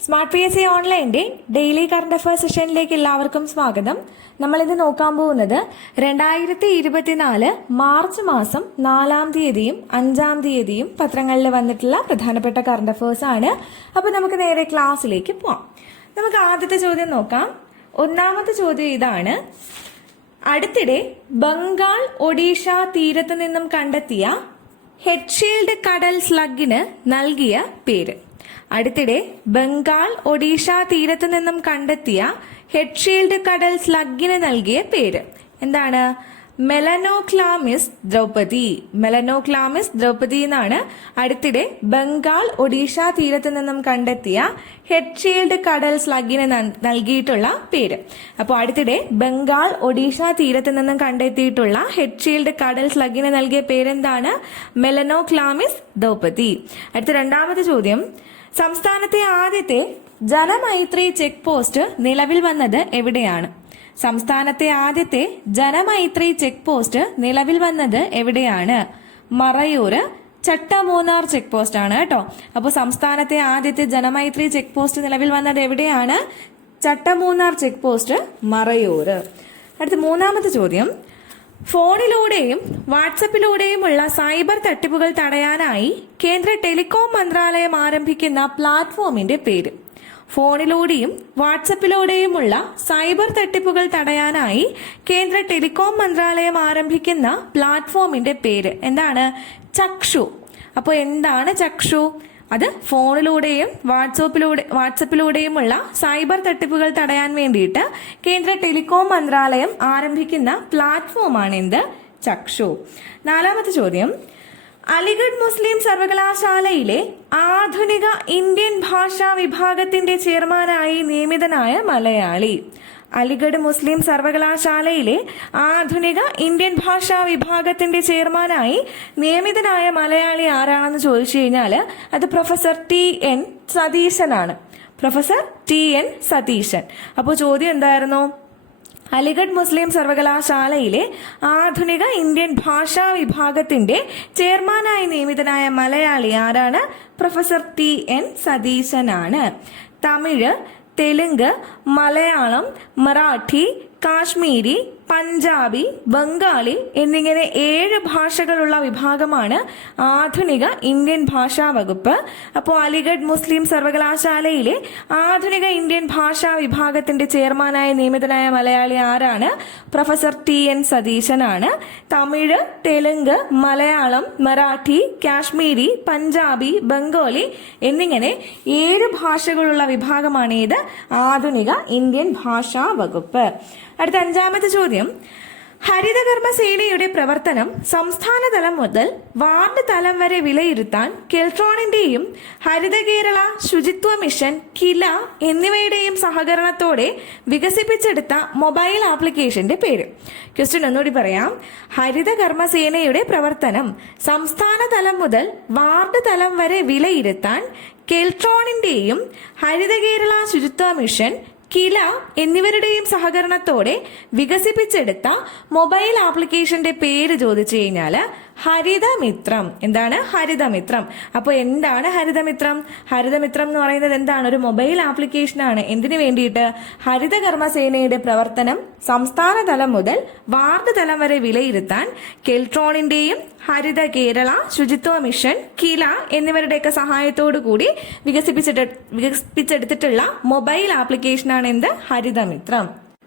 Smart P S C ഓൺലൈൻ്റെ daily current affairs സെഷനിലേക്ക് എല്ലാവർക്കും സ്വാഗതം. നമ്മളിന്ന് നോക്കാൻ പോകുന്നത് 2024 മാർച്ച് മാസം 4-ാം തീയതിയും 5-ാം തീയതിയും പത്രങ്ങളിൽ വന്നിട്ടുള്ള പ്രധാനപ്പെട്ട കറണ്ട് അഫയേഴ്സ് ആണ്. അപ്പോൾ നമുക്ക് നേരെ ക്ലാസ്സിലേക്ക് പോവാം. നമുക്ക് ആദ്യത്തെ ചോദ്യം നോക്കാം. ഒന്നാമത്തെ ചോദ്യം ഇതാണ്: അടുത്തിടെ ബംഗാൾ ഒഡീഷ തീരത്ത് നിന്നും കണ്ടെത്തിയ ഹെഡ്ഷീൽഡ് കടൽ സ്ലഗിന് നൽകിയ പേര്. അടുത്തിടെ ബംഗാൾ ഒഡീഷ തീരത്ത് നിന്നും കണ്ടെത്തിയ ഹെഡ്ഷീൽഡ് കടൽ സ്ലഗിന് നൽകിയ പേര് എന്താണ്? മെലനോക്ലാമിസ് ദ്രൗപദി. മെലനോക്ലാമിസ് ദ്രൗപദി എന്നാണ് അടുത്തിടെ ബംഗാൾ ഒഡീഷ തീരത്ത് നിന്നും കണ്ടെത്തിയ ഹെഡ്ഷീൽഡ് കടൽ സ്ലഗിന് നൽകിയിട്ടുള്ള പേര്. അപ്പോൾ അടുത്തിടെ ബംഗാൾ ഒഡീഷ തീരത്ത് നിന്നും കണ്ടെത്തിയിട്ടുള്ള ഹെഡ്ഷീൽഡ് കടൽ സ്ലഗിന് നൽകിയ പേരെന്താണ്? മെലനോക്ലാമിസ് ദ്രൗപദി. അടുത്ത രണ്ടാമത്തെ ചോദ്യം: സംസ്ഥാനത്തെ ആദ്യത്തെ ജനമൈത്രി ചെക്ക് പോസ്റ്റ് നിലവിൽ വന്നത് എവിടെയാണ്? സംസ്ഥാനത്തെ ആദ്യത്തെ ജനമൈത്രി ചെക്ക് പോസ്റ്റ് നിലവിൽ വന്നത് എവിടെയാണ്? മറയൂര് ചട്ടമൂന്നാർ ചെക്ക് പോസ്റ്റ് ആണ് കേട്ടോ. അപ്പോൾ സംസ്ഥാനത്തെ ആദ്യത്തെ ജനമൈത്രി ചെക്ക് പോസ്റ്റ് നിലവിൽ വന്നത് എവിടെയാണ്? Chattamunnar check post, Marayur. അടുത്ത മൂന്നാമത്തെ ചോദ്യം: ഫോണിലൂടെയും വാട്സപ്പിലൂടെയുമുള്ള സൈബർ തട്ടിപ്പുകൾ തടയാനായി കേന്ദ്ര ടെലികോം മന്ത്രാലയം ആരംഭിക്കുന്ന പ്ലാറ്റ്ഫോമിന്റെ പേര്. ഫോണിലൂടെയും വാട്സപ്പിലൂടെയുമുള്ള സൈബർ തട്ടിപ്പുകൾ തടയാനായി കേന്ദ്ര ടെലികോം മന്ത്രാലയം ആരംഭിക്കുന്ന പ്ലാറ്റ്ഫോമിന്റെ പേര് എന്താണ്? ചക്ഷു. അപ്പോൾ എന്താണ് ചക്ഷു? അത് ഫോണിലൂടെയും വാട്സപ്പിലൂടെയുമുള്ള സൈബർ തട്ടിപ്പുകൾ തടയാൻ വേണ്ടിയിട്ട് കേന്ദ്ര ടെലികോം മന്ത്രാലയം ആരംഭിക്കുന്ന പ്ലാറ്റ്ഫോമാണ് എന്ത്? ചക്ഷു. നാലാമത്തെ ചോദ്യം: അലിഗഡ് മുസ്ലിം സർവകലാശാലയിലെ ആധുനിക ഇന്ത്യൻ ഭാഷാ വിഭാഗത്തിന്റെ ചെയർമാനായി നിയമിതനായ മലയാളി. അലിഗഡ് മുസ്ലിം സർവകലാശാലയിലെ ആധുനിക ഇന്ത്യൻ ഭാഷാ വിഭാഗത്തിന്റെ ചെയർമാനായി നിയമിതനായ മലയാളി ആരാണെന്ന് ചോദിച്ചു കഴിഞ്ഞാൽ അത് പ്രൊഫസർ TN സതീശനാണ്. Professor TN Satheesan. അപ്പോൾ ചോദ്യം എന്തായിരുന്നു? അലിഗഡ് മുസ്ലിം സർവകലാശാലയിലെ ആധുനിക ഇന്ത്യൻ ഭാഷാ വിഭാഗത്തിന്റെ ചെയർമാനായി നിയമിതനായ മലയാളി ആരാണ്? Professor TN സതീശനാണ്. തമിഴ്, തെലുങ്ക്, മലയാളം, മറാഠി, കാശ്മീരി, പഞ്ചാബി, ബംഗാളി എന്നിങ്ങനെ 7 ഭാഷകളുള്ള വിഭാഗമാണ് ആധുനിക ഇന്ത്യൻ ഭാഷാ വകുപ്പ്. അപ്പോൾ അലിഗഡ് മുസ്ലിം സർവകലാശാലയിലെ ആധുനിക ഇന്ത്യൻ ഭാഷാ വിഭാഗത്തിന്റെ ചെയർമാനായി നിയമിതനായ മലയാളി ആരാണ്? Professor TN സതീശനാണ്. തമിഴ്, തെലുങ്ക്, മലയാളം, മറാഠി, കാശ്മീരി, പഞ്ചാബി, ബംഗാളി എന്നിങ്ങനെ 7 ഭാഷകളുള്ള വിഭാഗമാണ് ഇത് ആധുനിക ഇന്ത്യൻ ഭാഷാ വകുപ്പ്. അടുത്ത അഞ്ചാമത്തെ ചോദ്യം: ഹരിതകർമ്മ സേനയുടെ പ്രവർത്തനം സംസ്ഥാന തലം മുതൽ വാർഡ് തലം വരെ വിലയിരുത്താൻ കെൽട്രോണിന്റെയും ഹരിത കേരള ശുചിത്വ മിഷൻ, കില എന്നിവയുടെയും സഹകരണത്തോടെ വികസിപ്പിച്ചെടുത്ത മൊബൈൽ ആപ്ലിക്കേഷന്റെ പേര്. ക്വസ്റ്റ്യൻ ഒന്നുകൂടി പറയാം. ഹരിതകർമ്മ സേനയുടെ പ്രവർത്തനം സംസ്ഥാന തലം മുതൽ വാർഡ് തലം വരെ വിലയിരുത്താൻ കെൽട്രോണിന്റെയും ഹരിത കേരള ശുചിത്വ മിഷൻ, കില എന്നിവരുടെയും സഹകരണത്തോടെ വികസിപ്പിച്ചെടുത്ത മൊബൈൽ ആപ്ലിക്കേഷന്റെ പേര് ചോദിച്ചു കഴിഞ്ഞാൽ ഹരിതമിത്രം. എന്താണ്? ഹരിതമിത്രം. അപ്പോൾ എന്താണ് ഹരിതമിത്രം? ഹരിതമിത്രം എന്ന് പറയുന്നത് എന്താണ്? ഒരു മൊബൈൽ ആപ്ലിക്കേഷനാണ്. എന്തിനു വേണ്ടിയിട്ട്? ഹരിതകർമ്മ സേനയുടെ പ്രവർത്തനം സംസ്ഥാന തലം മുതൽ വാർഡ് തലം വരെ വിലയിരുത്താൻ കെൽട്രോണിന്റെയും ഹരിത കേരള ശുചിത്വ മിഷൻ, കില എന്നിവരുടെയൊക്കെ സഹായത്തോടു കൂടി വികസിപ്പിച്ചെടുത്തിട്ടുള്ള മൊബൈൽ ആപ്ലിക്കേഷനാണ് എന്ത്? ഹരിതമിത്രം.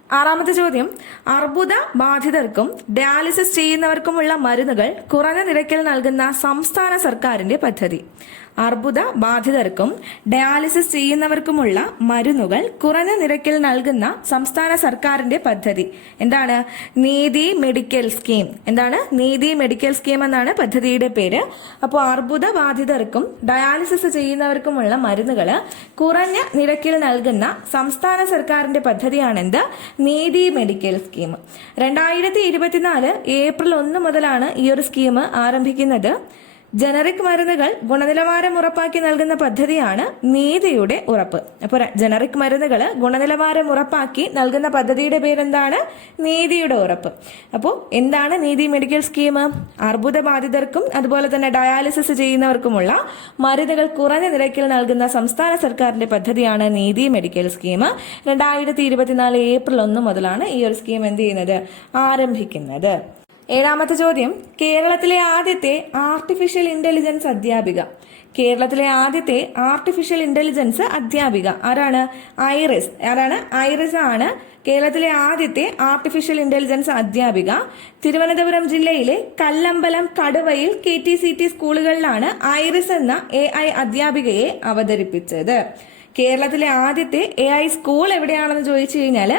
ആറാമത്തെ ചോദ്യം: അർബുദ ബാധിതർക്കും ഡയാലിസിസ് ചെയ്യുന്നവർക്കുമുള്ള മരുന്നുകൾ കുറഞ്ഞ നിരക്കിൽ നൽകുന്ന സംസ്ഥാന സർക്കാരിന്റെ പദ്ധതി. അർബുദ ബാധിതർക്കും ഡയാലിസിസ് ചെയ്യുന്നവർക്കുമുള്ള മരുന്നുകൾ കുറഞ്ഞ നിരക്കിൽ നൽകുന്ന സംസ്ഥാന സർക്കാരിന്റെ പദ്ധതി എന്താണ്? നീതി മെഡിക്കൽ സ്കീം. എന്താണ്? നീതി മെഡിക്കൽ സ്കീം എന്നാണ് പദ്ധതിയുടെ പേര്. അപ്പോൾ അർബുദ ബാധിതർക്കും ഡയാലിസിസ് ചെയ്യുന്നവർക്കുമുള്ള മരുന്നുകൾ കുറഞ്ഞ നിരക്കിൽ നൽകുന്ന സംസ്ഥാന സർക്കാരിന്റെ പദ്ധതിയാണെന്ത്? നീതി മെഡിക്കൽ സ്കീം. 2024 ഏപ്രിൽ 1 മുതലാണ് ഈ ഒരു സ്കീം ആരംഭിക്കുന്നത്. ജനറിക് മരുന്നുകൾ ഗുണനിലവാരം ഉറപ്പാക്കി നൽകുന്ന പദ്ധതിയാണ് നീതിയുടെ ഉറപ്പ്. അപ്പോൾ ജനറിക് മരുന്നുകൾ ഗുണനിലവാരം ഉറപ്പാക്കി നൽകുന്ന പദ്ധതിയുടെ പേരെന്താണ്? നീതിയുടെ ഉറപ്പ്. അപ്പോൾ എന്താണ് നീതി മെഡിക്കൽ സ്കീം? അർബുദബാധിതർക്കും അതുപോലെ തന്നെ ഡയാലിസിസ് ചെയ്യുന്നവർക്കുമുള്ള മരുന്നുകൾ കുറഞ്ഞ നിരക്കിൽ നൽകുന്ന സംസ്ഥാന സർക്കാരിന്റെ പദ്ധതിയാണ് നീതി മെഡിക്കൽ സ്കീം. 2024 ഏപ്രിൽ 1 മുതലാണ് ഈ ഒരു സ്കീം എന്ത് ചെയ്യുന്നത്? ആരംഭിക്കുന്നത്. 7ാമത്തെ ചോദ്യം, കേരളത്തിലെ ആദ്യത്തെ ആർട്ടിഫിഷ്യൽ ഇന്റലിജൻസ് അധ്യാപിക. കേരളത്തിലെ ആദ്യത്തെ ആർട്ടിഫിഷ്യൽ ഇന്റലിജൻസ് അധ്യാപിക ആരാണ്? ഐറിസ്. ആരാണ്? ഐറിസ് ആണ് കേരളത്തിലെ ആദ്യത്തെ ആർട്ടിഫിഷ്യൽ ഇന്റലിജൻസ് അധ്യാപിക. തിരുവനന്തപുരം ജില്ലയിലെ കല്ലമ്പലം, കടുവയിൽ KTCT സ്കൂളുകളിലാണ് ഐറിസ് എന്ന AI അധ്യാപികയെ അവതരിപ്പിച്ചത്. കേരളത്തിലെ ആദ്യത്തെ AI സ്കൂൾ എവിടെയാണെന്ന് ചോദിച്ചു കഴിഞ്ഞാൽ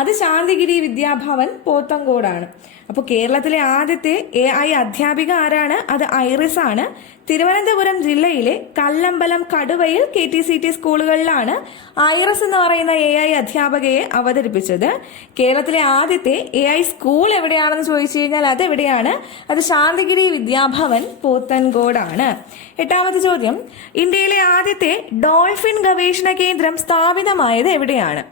അത് ശാന്തിഗിരി വിദ്യാഭവൻ, പോത്തങ്കോടാണ്. അപ്പോൾ കേരളത്തിലെ ആദ്യത്തെ AI അധ്യാപിക ആരാണ്? അത് ഐറിസ് ആണ്. തിരുവനന്തപുരം ജില്ലയിലെ കല്ലമ്പലം, കടുവയിൽ KTCT സ്കൂളുകളിലാണ് ഐറിസ് എന്ന് പറയുന്ന AI അധ്യാപകയെ അവതരിപ്പിച്ചത്. കേരളത്തിലെ ആദ്യത്തെ AI സ്കൂൾ എവിടെയാണെന്ന് ചോദിച്ചു കഴിഞ്ഞാൽ അത് എവിടെയാണ്? അത് ശാന്തിഗിരി വിദ്യാഭവൻ, പോത്തൻകോടാണ്. 8ാമത്തെ ചോദ്യം, ഇന്ത്യയിലെ ആദ്യത്തെ ഡോൾഫിൻ ഗവേഷണ കേന്ദ്രം സ്ഥാപിതമായത് എവിടെയാണ്?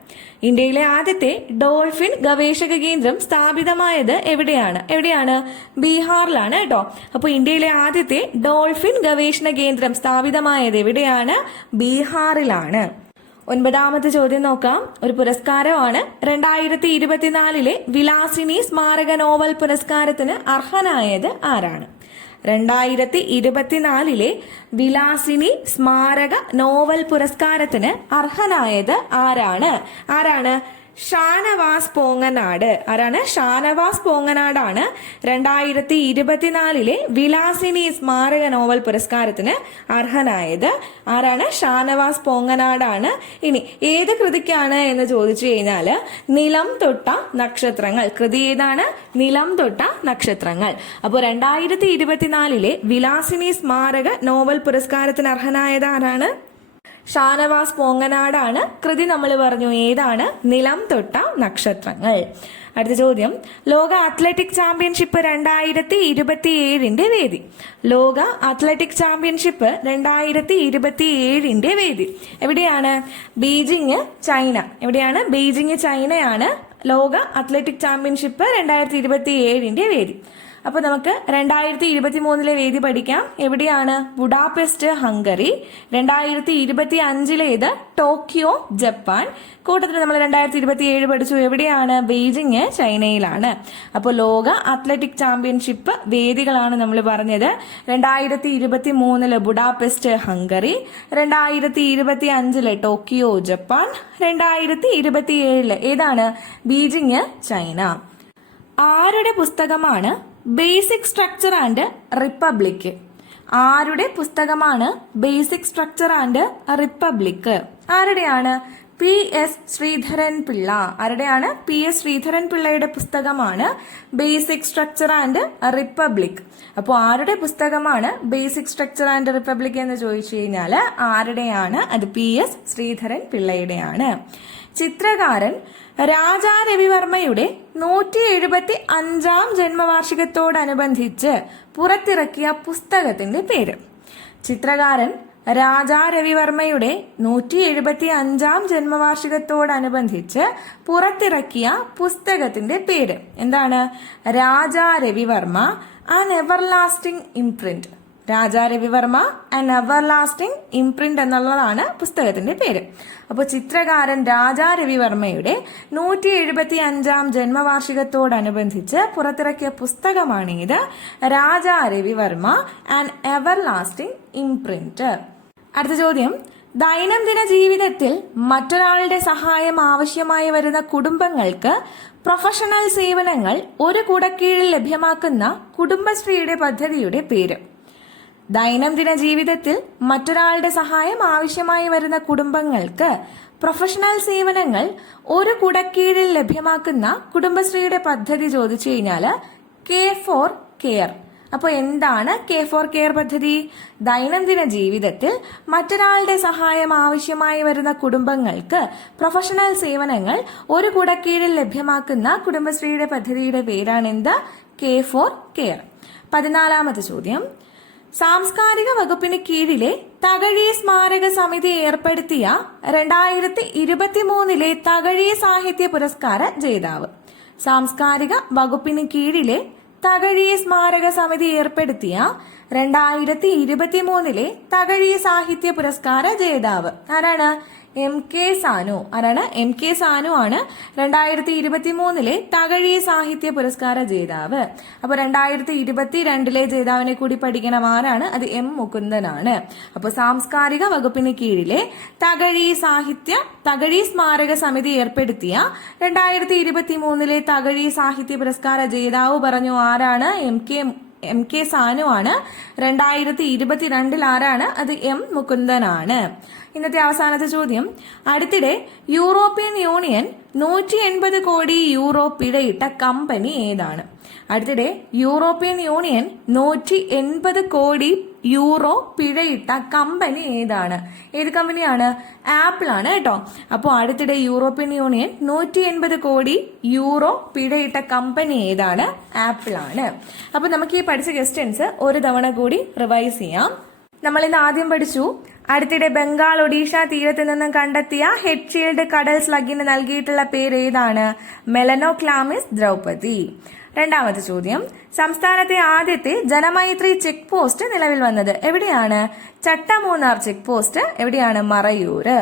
ഇന്ത്യയിലെ ആദ്യത്തെ ഡോൾഫിൻ ഗവേഷക കേന്ദ്രം സ്ഥാപിതമായത് എവിടെയാണ്? ബീഹാറിലാണ് കേട്ടോ. അപ്പോൾ ഇന്ത്യയിലെ ആദ്യത്തെ ഡോൾഫിൻ ഗവേഷണ കേന്ദ്രം സ്ഥാപിതമായത് എവിടെയാണ്? ബീഹാറിലാണ്. 9ാമത്തെ ചോദ്യം നോക്കാം. ഒരു പുരസ്കാരമാണ്. 2024 വിലാസിനി സ്മാരക നോവൽ പുരസ്കാരത്തിന് അർഹനായത് ആരാണ്? 2024 വിലാസിനി സ്മാരക നോവൽ പുരസ്കാരത്തിന് അർഹനായത് ആരാണ്? ഷാനവാസ് പോങ്ങനാട്. ആരാണ്? ഷാനവാസ് പോങ്ങനാടാണ് 2024 വിലാസിനി സ്മാരക നോവൽ പുരസ്കാരത്തിന് അർഹനായത്. ആരാണ്? ഷാനവാസ് പോങ്ങനാടാണ്. ഇനി ഏത് കൃതിക്കാണ് എന്ന് ചോദിച്ചു കഴിഞ്ഞാൽ നിലം തൊട്ട നക്ഷത്രങ്ങൾ. കൃതി ഏതാണ്? നിലം തൊട്ട നക്ഷത്രങ്ങൾ. അപ്പോൾ 2024 വിലാസിനി സ്മാരക നോവൽ പുരസ്കാരത്തിന് അർഹനായത് ആരാണ്? ഷാനവാസ് പോങ്ങനാടാണ്. കൃതി നമ്മൾ പറഞ്ഞു ഏതാണ്? നിലം തൊട്ട നക്ഷത്രങ്ങൾ. അടുത്ത ചോദ്യം, ലോക അത്ലറ്റിക് ചാമ്പ്യൻഷിപ്പ് 2027 വേദി. ലോക അത്ലറ്റിക് ചാമ്പ്യൻഷിപ്പ് 2027 വേദി എവിടെയാണ്? Beijing, China. എവിടെയാണ്? ബീജിംഗ്, ചൈനയാണ് ലോക അത്ലറ്റിക് ചാമ്പ്യൻഷിപ്പ് 2027 വേദി. അപ്പോൾ നമുക്ക് 2023 വേദി പഠിക്കാം. എവിടെയാണ്? Budapest, Hungary. 2025 Tokyo, Japan. കൂട്ടത്തിൽ നമ്മൾ 2027 പഠിച്ചു. എവിടെയാണ്? ബെയ്ജിങ്, ചൈനയിലാണ്. അപ്പോൾ ലോക അത്ലറ്റിക് ചാമ്പ്യൻഷിപ്പ് വേദികളാണ് നമ്മൾ പറഞ്ഞത്. 2023 ബുഡാപെസ്റ്റ്, ഹംഗറി. 2025 Tokyo, Japan. 2027 ഏതാണ്? Beijing, China. ആരുടെ പുസ്തകമാണ് ബേസിക് സ്ട്രക്ചർ ആൻഡ് റിപ്പബ്ലിക്? ആരുടെ പുസ്തകമാണ് ബേസിക് സ്ട്രക്ചർ ആൻഡ് റിപ്പബ്ലിക്? ആരുടെയാണ്? PS ശ്രീധരൻ പിള്ള. ആരുടെയാണ്? PS ശ്രീധരൻ പിള്ളയുടെ പുസ്തകമാണ് ബേസിക് സ്ട്രക്ചർ ആൻഡ് റിപ്പബ്ലിക്. അപ്പോൾ ആരുടെ പുസ്തകമാണ് ബേസിക് സ്ട്രക്ചർ ആൻഡ് റിപ്പബ്ലിക് എന്ന് ചോദിച്ചു കഴിഞ്ഞാൽ ആരുടെയാണ്? അത് PS ശ്രീധരൻ പിള്ളയുടെയാണ്. ചിത്രകാരൻ രാജാ രവിവർമ്മയുടെ 175ാം ജന്മവാർഷികത്തോടനുബന്ധിച്ച് പുറത്തിറക്കിയ പുസ്തകത്തിന്റെ പേര്. ചിത്രകാരൻ രാജാ രവിവർമ്മയുടെ 175ാം ജന്മവാർഷികത്തോടനുബന്ധിച്ച് പുറത്തിറക്കിയ പുസ്തകത്തിന്റെ പേര് എന്താണ്? Raja Ravi Varma an everlasting imprint. Raja Ravi Varma an everlasting imprint എന്നുള്ളതാണ് പുസ്തകത്തിന്റെ പേര്. അപ്പോൾ ചിത്രകാരൻ രാജാ രവിവർമ്മയുടെ 175ാം ജന്മവാർഷികത്തോടനുബന്ധിച്ച് പുറത്തിറക്കിയ പുസ്തകമാണിത്, Raja Ravi Varma an everlasting imprint. അടുത്ത ചോദ്യം, ദൈനംദിന ജീവിതത്തിൽ മറ്റൊരാളുടെ സഹായം ആവശ്യമായി വരുന്ന കുടുംബങ്ങൾക്ക് പ്രൊഫഷണൽ സേവനങ്ങൾ ഒരു കുടക്കീഴിൽ ലഭ്യമാക്കുന്ന കുടുംബശ്രീയുടെ പദ്ധതിയുടെ പേര്. ദൈനംദിന ജീവിതത്തിൽ മറ്റൊരാളുടെ സഹായം ആവശ്യമായി വരുന്ന കുടുംബങ്ങൾക്ക് പ്രൊഫഷണൽ സേവനങ്ങൾ ഒരു കുടക്കീഴിൽ ലഭ്യമാക്കുന്ന കുടുംബശ്രീയുടെ പദ്ധതി ചോദിച്ചു കഴിഞ്ഞാൽ K4 കെയർ. അപ്പോൾ എന്താണ് K4 കെയർ പദ്ധതി? ദൈനംദിന ജീവിതത്തിൽ മറ്റൊരാളുടെ സഹായം ആവശ്യമായി വരുന്ന കുടുംബങ്ങൾക്ക് പ്രൊഫഷണൽ സേവനങ്ങൾ ഒരു കുടക്കീഴിൽ ലഭ്യമാക്കുന്ന കുടുംബശ്രീയുടെ പദ്ധതിയുടെ പേരാണ് എന്ത്? K4 care. 14ാമത്തെ ചോദ്യം, സാംസ്കാരിക വകുപ്പിന് കീഴിലെ തകഴി സ്മാരക സമിതി ഏർപ്പെടുത്തിയ 2023 തകഴി സാഹിത്യ പുരസ്കാര ജേതാവ്. സാംസ്കാരിക വകുപ്പിന് കീഴിലെ തകഴി സ്മാരക സമിതി ഏർപ്പെടുത്തിയ 2023 തകഴി സാഹിത്യ പുരസ്കാര ജേതാവ് ആരാണ്? MK സാനു. ആരാണ്? MK സാനു ആണ് 2023 തകഴി സാഹിത്യ പുരസ്കാര ജേതാവ്. അപ്പൊ 2022 ജേതാവിനെ കൂടി പഠിക്കണം. ആരാണ്? അത് M മുകുന്ദനാണ്. അപ്പൊ സാംസ്കാരിക വകുപ്പിന് കീഴിലെ തകഴി സ്മാരക സമിതി ഏർപ്പെടുത്തിയ 2023 തകഴി സാഹിത്യ പുരസ്കാര ജേതാവ് പറഞ്ഞു. ആരാണ്? MK സാനു ആണ്. 2022 ആരാണ്? അത് M മുകുന്ദനാണ്. ഇന്നത്തെ അവസാനത്തെ ചോദ്യം, അടുത്തിടെ യൂറോപ്യൻ യൂണിയൻ 180 കോടി യൂറോ പിഴയിട്ട കമ്പനി ഏതാണ്? അടുത്തിടെ യൂറോപ്യൻ യൂണിയൻ 180 കോടി യൂറോ പിഴയിട്ട കമ്പനി ഏതാണ്? ഏത് കമ്പനിയാണ്? ആപ്പിൾ ആണ് കേട്ടോ. അപ്പോൾ അടുത്തിടെ യൂറോപ്യൻ യൂണിയൻ 180 കോടി യൂറോ പിഴയിട്ട കമ്പനി ഏതാണ്? ആപ്പിൾ ആണ്. അപ്പൊ നമുക്ക് ഈ പഠിച്ച ക്വസ്റ്റ്യൻസ് ഒരു തവണ കൂടി റിവൈസ് ചെയ്യാം. നമ്മൾ ഇന്ന് ആദ്യം പഠിച്ചു, അടുത്തിടെ ബംഗാൾ ഒഡീഷ തീരത്ത് നിന്നും കണ്ടെത്തിയ ഹെഡ് ഷീൽഡ് കടൽ സ്ലഗിന് നൽകിയിട്ടുള്ള പേര് ഏതാണ്? മെലനോക്ലാമിസ് ദ്രൗപദി. രണ്ടാമത്തെ ചോദ്യം, സംസ്ഥാനത്തെ ആദ്യത്തെ ജനമൈത്രി ചെക്ക് പോസ്റ്റ് നിലവിൽ വന്നത് എവിടെയാണ്? ചട്ടമൂന്നാർ ചെക്ക് പോസ്റ്റ് എവിടെയാണ്? മറയൂര്.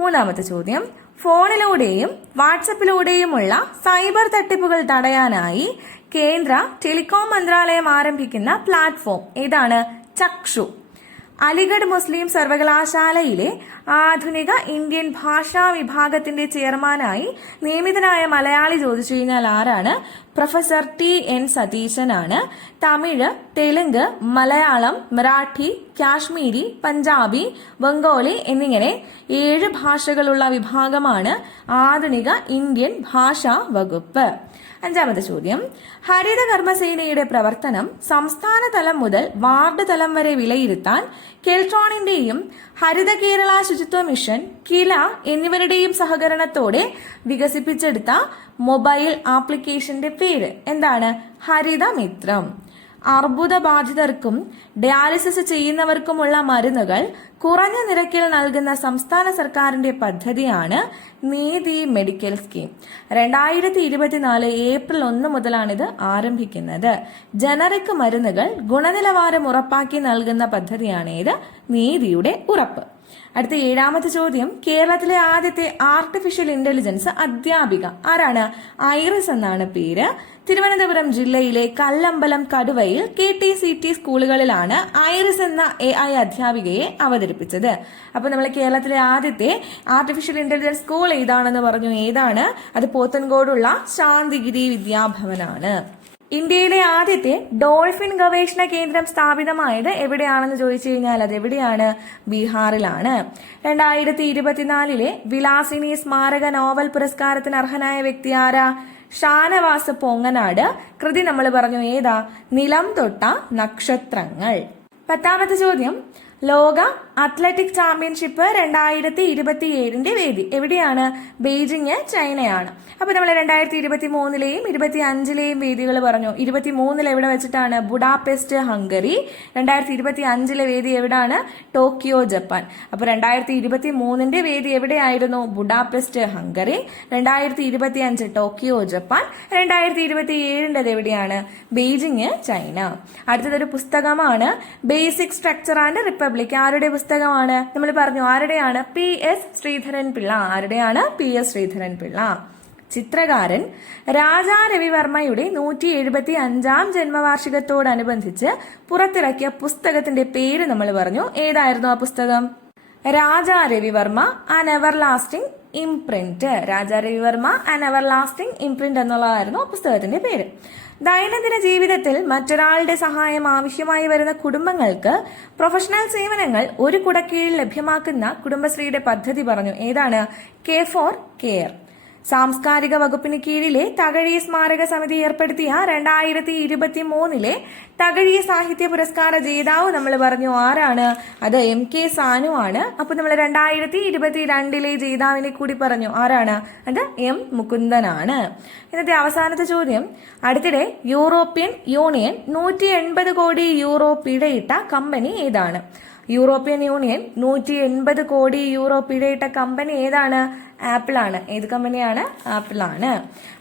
മൂന്നാമത്തെ ചോദ്യം, ഫോണിലൂടെയും വാട്സപ്പിലൂടെയുമുള്ള സൈബർ തട്ടിപ്പുകൾ തടയാനായി കേന്ദ്ര ടെലികോം മന്ത്രാലയം ആരംഭിക്കുന്ന പ്ലാറ്റ്ഫോം ഏതാണ്? ചക്ഷു. അലിഗഡ് മുസ്ലിം സർവകലാശാലയിലെ ആധുനിക ഇന്ത്യൻ ഭാഷാ വിഭാഗത്തിന്റെ ചെയർമാനായി നിയമിതനായ മലയാളി ചോദിച്ചു കഴിഞ്ഞാൽ ആരാണ്? Professor TN സതീശനാണ്. തമിഴ്, തെലുങ്ക്, മലയാളം, മറാഠി, കാശ്മീരി, പഞ്ചാബി, ബംഗാളി എന്നിങ്ങനെ 7 ഭാഷകളുള്ള വിഭാഗമാണ് ആധുനിക ഇന്ത്യൻ ഭാഷാ വകുപ്പ്. അഞ്ചാമത്തെ ചോദ്യം, ഹരിത കർമ്മസേനയുടെ പ്രവർത്തനം സംസ്ഥാന തലം മുതൽ വാർഡ് തലം വരെ വിലയിരുത്താൻ കെൽട്രോണിന്റെയും ഹരിത കേരള ശുചിത്വ മിഷൻ, കില എന്നിവരുടെയും സഹകരണത്തോടെ വികസിപ്പിച്ചെടുത്ത മൊബൈൽ ആപ്ലിക്കേഷന്റെ പേര് എന്താണ്? ഹരിതമിത്രം. അർബുദ ബാധിതർക്കും ഡയാലിസിസ് ചെയ്യുന്നവർക്കുമുള്ള മരുന്നുകൾ കുറഞ്ഞ നിരക്കിൽ നൽകുന്ന സംസ്ഥാന സർക്കാരിന്റെ പദ്ധതിയാണ് നീതി മെഡിക്കൽ സ്കീം. 2024 ഏപ്രിൽ 1 മുതലാണിത് ആരംഭിക്കുന്നത്. ജനറിക് മരുന്നുകൾ ഗുണനിലവാരം ഉറപ്പാക്കി നൽകുന്ന പദ്ധതിയാണ് ഇത് നീതിയുടെ ഉറപ്പ്. അടുത്ത ഏഴാമത്തെ ചോദ്യം, കേരളത്തിലെ ആദ്യത്തെ ആർട്ടിഫിഷ്യൽ ഇന്റലിജൻസ് അധ്യാപിക ആരാണ്? ഐറിസ് എന്നാണ് പേര്. തിരുവനന്തപുരം ജില്ലയിലെ കല്ലമ്പലം കടുവയിൽ KTCT സ്കൂളുകളിലാണ് ഐറിസ് എന്ന AI അധ്യാപികയെ അവതരിപ്പിച്ചത്. അപ്പൊ നമ്മൾ കേരളത്തിലെ ആദ്യത്തെ ആർട്ടിഫിഷ്യൽ ഇന്റലിജൻസ് സ്കൂൾ ഏതാണെന്ന് പറഞ്ഞു. ഏതാണ്? അത് പോത്തൻകോടുള്ള ശാന്തിഗിരി വിദ്യാഭവനാണ്. ഇന്ത്യയിലെ ആദ്യത്തെ ഡോൾഫിൻ ഗവേഷണ കേന്ദ്രം സ്ഥാപിതമായത് എവിടെയാണെന്ന് ചോദിച്ചു കഴിഞ്ഞാൽ അത് എവിടെയാണ്? ബീഹാറിലാണ്. 2024 വിലാസിനി സ്മാരക നോവൽ പുരസ്കാരത്തിന് അർഹനായ വ്യക്തി ആരാ? ഷാനവാസ് പൊങ്ങനാട്. കൃതി നമ്മൾ പറഞ്ഞു ഏതാ? നിലം തൊട്ട നക്ഷത്രങ്ങൾ. 10ാമത്തെ ചോദ്യം, ലോക അത്ലറ്റിക് ചാമ്പ്യൻഷിപ്പ് 2027 വേദി എവിടെയാണ്? ബെയ്ജിങ്, ചൈനയാണ്. അപ്പൊ നമ്മൾ 2023 25 വേദികൾ പറഞ്ഞു. 23 എവിടെ വെച്ചിട്ടാണ്? Budapest, Hungary. 2025 വേദി എവിടാണ്? Tokyo, Japan. അപ്പൊ 2023 വേദി എവിടെയായിരുന്നു? Budapest, Hungary. 2025 Tokyo, Japan. 2027 എവിടെയാണ്? Beijing, China. അടുത്തതൊരു പുസ്തകമാണ്, ബേസിക് സ്ട്രക്ചർ ആൻഡ് റിപ്പബ്ലിക്. ആരുടെ പുസ്തകമാണ്? നമ്മൾ പറഞ്ഞു ആരുടെയാണ്? PS ശ്രീധരൻ പിള്ള. ആരുടെയാണ്? PS ശ്രീധരൻ പിള്ള. ചിത്രകാരൻ രാജാ രവിവർമ്മയുടെ 175ാം ജന്മവാർഷികത്തോടനുബന്ധിച്ച് പുറത്തിറക്കിയ പുസ്തകത്തിന്റെ പേര് നമ്മൾ പറഞ്ഞു. ഏതായിരുന്നു ആ പുസ്തകം? Raja Ravi Varma an everlasting imprint. Raja Ravi Varma an everlasting imprint എന്നുള്ളതായിരുന്നു പുസ്തകത്തിന്റെ പേര്. ദൈനംദിന ജീവിതത്തിൽ മറ്റൊരാളുടെ സഹായം ആവശ്യമായി വരുന്ന കുടുംബങ്ങൾക്ക് പ്രൊഫഷണൽ സേവനങ്ങൾ ഒരു കുടക്കീഴിൽ ലഭ്യമാക്കുന്ന കുടുംബശ്രീയുടെ പദ്ധതി പറഞ്ഞു. ഏതാണ്? K4 care. സാംസ്കാരിക വകുപ്പിന് കീഴിലെ തകഴി സ്മാരക സമിതി ഏർപ്പെടുത്തിയ 2023 തകഴി സാഹിത്യ പുരസ്കാര ജേതാവ് നമ്മൾ പറഞ്ഞു ആരാണ്? അത് MK സാനു ആണ്. അപ്പൊ നമ്മൾ 2022 ജേതാവിനെ കൂടി പറഞ്ഞു ആരാണ്? അത് M മുകുന്ദനാണ്. ഇന്നത്തെ അവസാനത്തെ ചോദ്യം, അടുത്തിടെ യൂറോപ്യൻ യൂണിയൻ 180 കോടി യൂറോ പിഴയിട്ട കമ്പനി ഏതാണ്? യൂറോപ്യൻ യൂണിയൻ 180 കോടി യൂറോ പിഴയിട്ട കമ്പനി ഏതാണ്? ആപ്പിൾ ആണ്. ഏത് കമ്പനിയാണ്? ആപ്പിൾ ആണ്.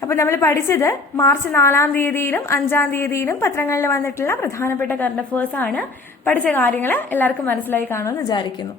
അപ്പൊ നമ്മൾ പഠിച്ചത് മാർച്ച് 4 തീയതിയിലും 5 തീയതിയിലും പത്രങ്ങളിൽ വന്നിട്ടുള്ള പ്രധാനപ്പെട്ട കറണ്ട് അഫയേഴ്സ് ആണ്. പഠിച്ച കാര്യങ്ങൾ എല്ലാവർക്കും മനസ്സിലായി കാണുമെന്ന് വിചാരിക്കുന്നു.